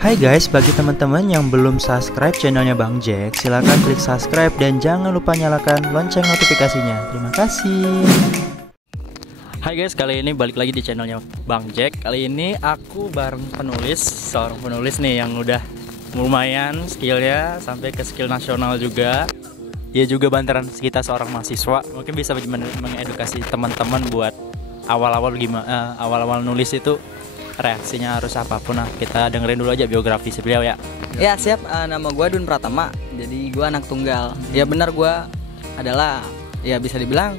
Hai guys, bagi teman-teman yang belum subscribe channelnya Bang Jack, silahkan klik subscribe dan jangan lupa nyalakan lonceng notifikasinya. Terima kasih. Hai guys, kali ini balik lagi di channelnya Bang Jack. Kali ini aku bareng seorang penulis nih yang udah lumayan skillnya sampai ke skill nasional juga. Dia juga bantaran kita seorang mahasiswa, mungkin bisa mengedukasi teman-teman buat awal-awal gimana, awal-awal nulis itu reaksinya harus apapun. Nah, kita dengerin dulu aja biografi beliau ya. Ya siap, nama gue Dun Pratama. Jadi gue anak tunggal. Ya benar, gue adalah ya bisa dibilang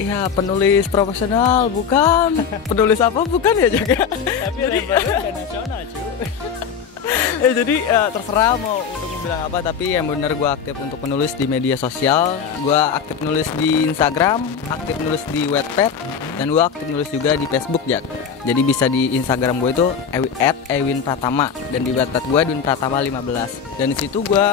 ya penulis profesional, bukan penulis apa bukan ya Jaga. Tapi levelnya udah nasional cuy. Jadi terserah mau untuk bilang apa, tapi yang benar gue aktif untuk menulis di media sosial. Gue aktif nulis di Instagram, aktif nulis di Wattpad, dan gue aktif nulis juga di Facebook Jak. Jadi bisa di Instagram gue itu @ewinpratama dan di Wattpad gue Dun Pratama 15. Dan di situ gue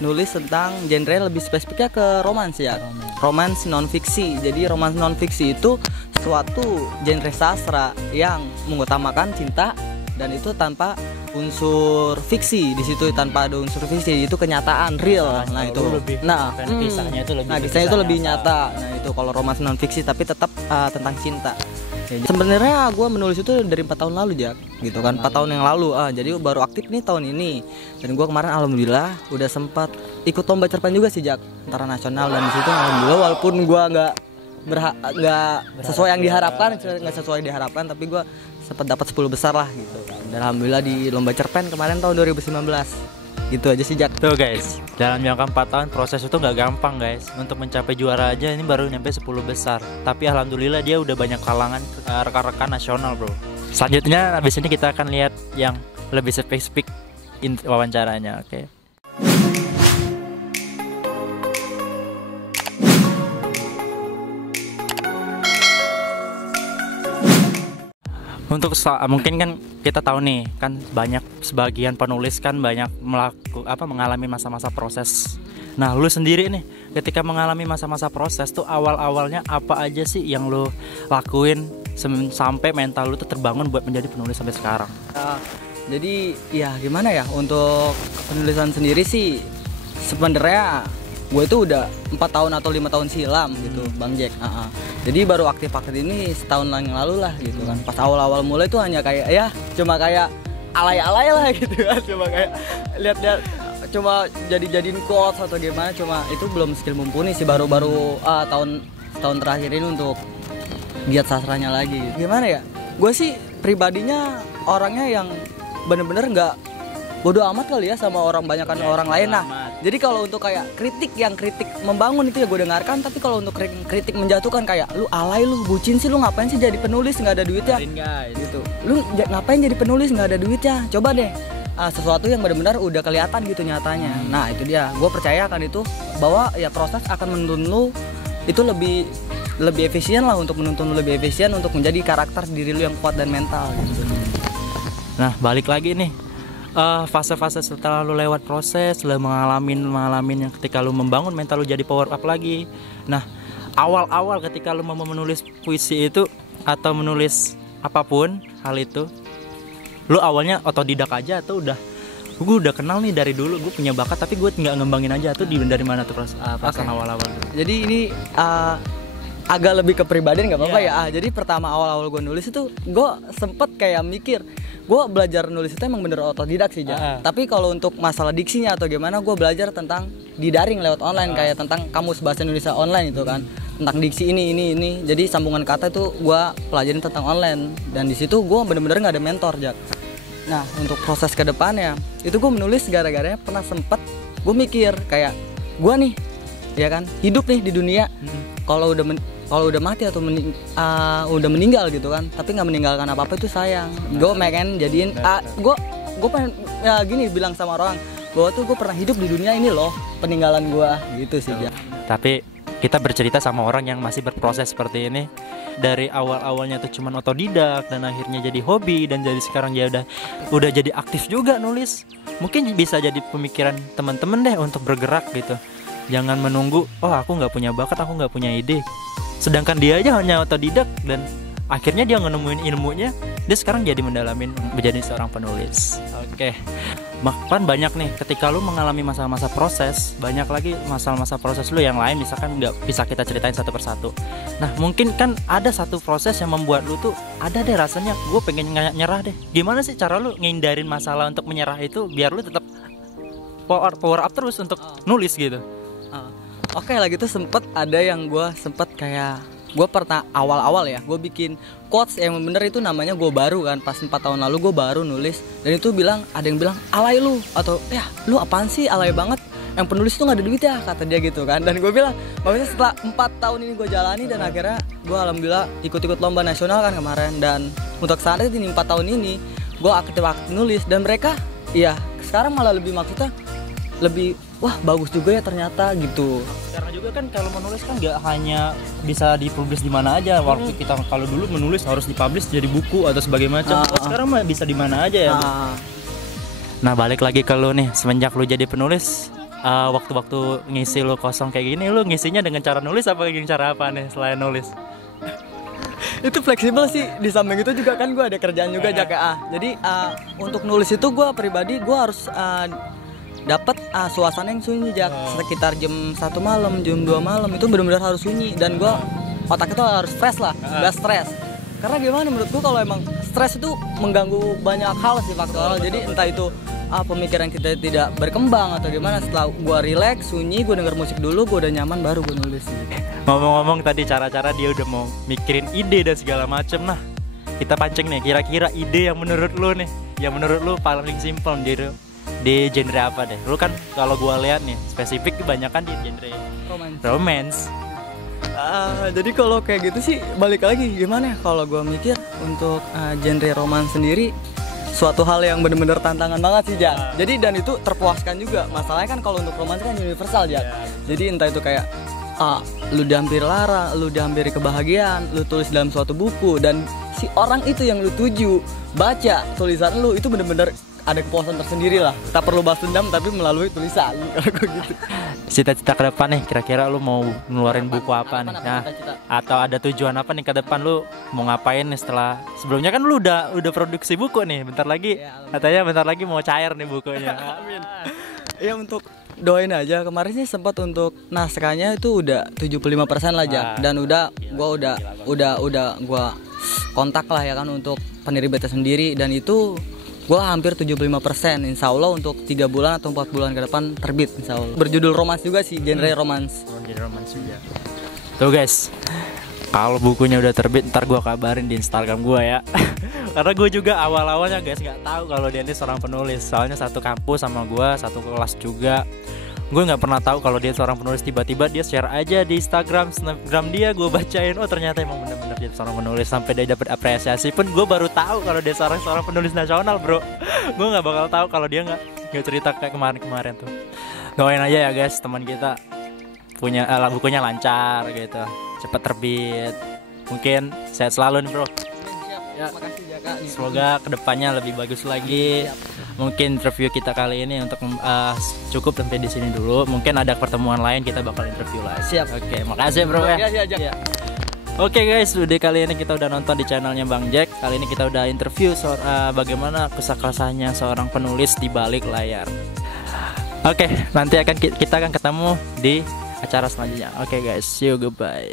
nulis tentang genre lebih spesifiknya ke romans ya. Romans non fiksi. Jadi romans non fiksi itu suatu genre sastra yang mengutamakan cinta dan itu tanpa unsur fiksi. Di situ tanpa ada unsur fiksi, itu kenyataan real. Nah itu lebih, kisahnya itu lebih nyata. Nah itu kalau romans non fiksi tapi tetap tentang cinta. Ya, sebenarnya gue menulis itu dari 4 tahun lalu Jak, gitu kan, 4 tahun yang lalu. Jadi baru aktif nih tahun ini. Dan gue kemarin alhamdulillah udah sempat ikut lomba cerpen juga sih Jak, antara nasional, dan di situ alhamdulillah walaupun gue nggak sesuai yang diharapkan, tapi gue sempat dapat 10 besar lah gitu. Dan alhamdulillah di lomba cerpen kemarin tahun 2019. Gitu aja sih Jak. Tuh guys, dalam jangka 4 tahun proses itu nggak gampang guys. Untuk mencapai juara aja ini baru nyampe 10 besar. Tapi alhamdulillah dia udah banyak kalangan rekan-rekan nasional bro. Selanjutnya habis ini kita akan lihat yang lebih spesifik wawancaranya, oke? Untuk mungkin kan kita tahu nih kan banyak sebagian penulis kan banyak mengalami masa-masa proses. Nah lu sendiri nih ketika mengalami masa-masa proses tuh awal-awalnya apa aja sih yang lu lakuin sampai mental lu tuh terbangun buat menjadi penulis sampai sekarang? Jadi ya gimana ya, untuk penulisan sendiri sih sebenarnya gue itu udah 4 tahun atau 5 tahun silam gitu Bang Jack. Jadi baru aktif ini setahun yang lalu lah gitu kan. Pas awal-awal mulai tuh hanya kayak ya cuma kayak alay-alay lah gitu kan. Cuma kayak lihat-lihat, cuma jadiin quotes atau gimana. Cuma itu belum skill mumpuni sih, baru-baru tahun terakhir ini untuk giat sastranya lagi gitu. Gimana ya, gue sih pribadinya orangnya yang bener-bener nggak bodoh amat kali ya sama orang banyakan orang lain. Nah jadi kalau untuk kayak kritik membangun itu ya gue dengarkan, tapi kalau untuk kritik menjatuhkan kayak lu alay, lu bucin sih, lu ngapain sih jadi penulis nggak ada duitnya gitu, lu ngapain jadi penulis nggak ada duitnya, coba deh sesuatu yang benar-benar udah kelihatan gitu nyatanya. Nah itu dia, gue percaya akan itu bahwa ya proses akan menuntun lu itu lebih efisien lah, untuk menuntun lu lebih efisien untuk menjadi karakter diri lu yang kuat dan mental gitu. Nah balik lagi nih, fase-fase setelah lu lewat proses, lu mengalamin yang ketika lu membangun mental lu jadi power up lagi. Nah awal-awal ketika lu mau menulis puisi itu atau menulis apapun hal itu, lu awalnya otodidak aja atau gue udah kenal nih dari dulu, gue punya bakat tapi gue nggak ngembangin aja, tuh dari mana tuh perasaan awal-awal? Jadi ini agak lebih ke pribadian nggak apa-apa ya. Jadi pertama awal-awal gue nulis itu gue sempet kayak mikir, gue belajar nulis itu emang bener otodidak sih tapi kalau untuk masalah diksinya atau gimana, gue belajar tentang di daring lewat online, kayak tentang kamus bahasa Indonesia online itu kan, tentang diksi ini. Jadi sambungan kata itu gue pelajarin tentang online, dan di situ gue bener-bener nggak ada mentor Jak. Nah untuk proses kedepannya itu gue menulis gara-garanya pernah sempet gue mikir kayak gue nih ya kan hidup nih di dunia, kalau udah mati atau udah meninggal gitu kan, tapi nggak meninggalkan apa-apa itu sayang. Gue pengen jadiin gue pengen ya gini bilang sama orang bahwa tuh gue pernah hidup di dunia ini loh, peninggalan gue gitu sih ya. Tapi kita bercerita sama orang yang masih berproses seperti ini, dari awal-awalnya tuh cuman otodidak dan akhirnya jadi hobi, dan jadi sekarang dia udah jadi aktif juga nulis. Mungkin bisa jadi pemikiran teman-teman deh untuk bergerak gitu. Jangan menunggu, oh aku nggak punya bakat, aku nggak punya ide. Sedangkan dia aja hanya otodidak dan akhirnya dia nemuin ilmunya, dia sekarang jadi mendalamin menjadi seorang penulis. Oke. Bahkan banyak nih ketika lu mengalami masa-masa proses, banyak lagi masa-masa proses lu yang lain misalkan nggak bisa kita ceritain satu persatu. Nah mungkin kan ada satu proses yang membuat lu tuh ada deh rasanya gue pengen nyerah deh. Gimana sih cara lu ngindarin masalah untuk menyerah itu biar lu tetap power up terus untuk nulis gitu? Oke lah gitu, sempet ada yang gue sempet kayak gue pernah awal-awal ya gue bikin quotes yang bener itu namanya gue baru kan, pas 4 tahun lalu gue baru nulis, dan itu ada yang bilang alay lu, atau ya lu apaan sih alay banget, yang penulis tuh nggak ada duit ya, kata dia gitu kan. Dan gue bilang maksudnya setelah 4 tahun ini gue jalani, dan akhirnya gue alhamdulillah ikut lomba nasional kan kemarin, dan untuk saat ini 4 tahun ini gue aktif nulis, dan mereka ya sekarang malah lebih maksudnya lebih wah bagus juga ya ternyata gitu. Karena juga kan kalau menulis kan nggak hanya bisa dipublish di mana aja. Waktu kita kalau dulu menulis harus dipublish jadi buku atau sebagainya macam. Sekarang mah bisa di mana aja ya. Nah balik lagi ke lu nih, semenjak lu jadi penulis, waktu-waktu ngisi lu kosong kayak gini, lu ngisinya dengan cara nulis apa dengan cara apa nih selain nulis? Itu fleksibel sih, di samping itu juga kan gue ada kerjaan juga jadi untuk nulis itu gue pribadi gue harus dapat suasana yang sunyi sekitar jam 1 malam, jam 2 malam itu benar-benar harus sunyi, dan gue otak itu harus fresh lah, gak stres. Karena gimana menurut gue kalau emang stres itu mengganggu banyak hal sih faktor. Jadi entah itu pemikiran kita tidak berkembang atau gimana. Setelah gue relax, sunyi, gue denger musik dulu, gue udah nyaman, baru gue nulis. Ngomong-ngomong tadi cara-cara dia udah mau mikirin ide dan segala macem. Nah kita pancing nih, kira-kira ide yang menurut lu nih, yang menurut lu paling simpel di genre apa deh? Lu kan kalau gua lihat nih spesifik kebanyakan di genre romance. Jadi kalau kayak gitu sih balik lagi gimana ya, kalau gua mikir untuk genre romance sendiri suatu hal yang bener-bener tantangan banget sih Jadi dan itu terpuaskan juga. Masalahnya kan kalau untuk romance kan universal Jadi entah itu kayak lu dihampiri lara, lu dihampiri kebahagiaan, lu tulis dalam suatu buku, dan si orang itu yang lu tuju baca tulisan lu, itu bener-bener ada kepuasan tersendiri lah. Tak perlu balas dendam tapi melalui tulisan kalau gitu. Cita-cita ke depan nih, kira-kira lu mau ngeluarin buku apa nih? Nah, atau ada tujuan apa nih ke depan, lu mau ngapain nih setelah sebelumnya kan lu udah produksi buku nih, bentar lagi katanya bentar lagi mau cair nih bukunya. Amin. Ya untuk doain aja, kemarin sih sempat untuk naskahnya itu udah 75% lah dan udah gua kontak lah ya kan untuk penerbitnya sendiri, dan itu gua hampir 75%, insya Allah untuk 3 bulan atau 4 bulan ke depan terbit insya Allah. Berjudul romance juga sih, genre romance. Genre romance juga. Tuh guys, kalau bukunya udah terbit ntar gua kabarin di Instagram gua ya. Karena gue juga awal-awalnya guys nggak tahu kalau dia ini seorang penulis, soalnya satu kampus sama gua, satu kelas juga. Gue nggak pernah tahu kalau dia seorang penulis, tiba-tiba dia share aja di Snapgram dia, gue bacain, oh ternyata emang benar-benar dia seorang penulis, sampai dia dapat apresiasi pun gue baru tahu kalau dia seorang penulis nasional bro. Gue nggak bakal tahu kalau dia nggak cerita kayak kemarin tuh. Doain aja ya guys, teman kita punya bukunya lancar gitu, cepat terbit, mungkin sehat selalu nih bro. Ya, makasih Jaka. Semoga kedepannya lebih bagus lagi. Mungkin interview kita kali ini untuk cukup sampai di sini dulu. Mungkin ada pertemuan lain kita bakal interview lagi. Siap. Oke, makasih bro ya. Oke guys, udah kali ini kita udah nonton di channelnya Bang Jack. Kali ini kita udah interview bagaimana kesah-kesahnya seorang penulis di balik layar. Oke, nanti kita akan ketemu di acara selanjutnya. Oke guys, see you, goodbye.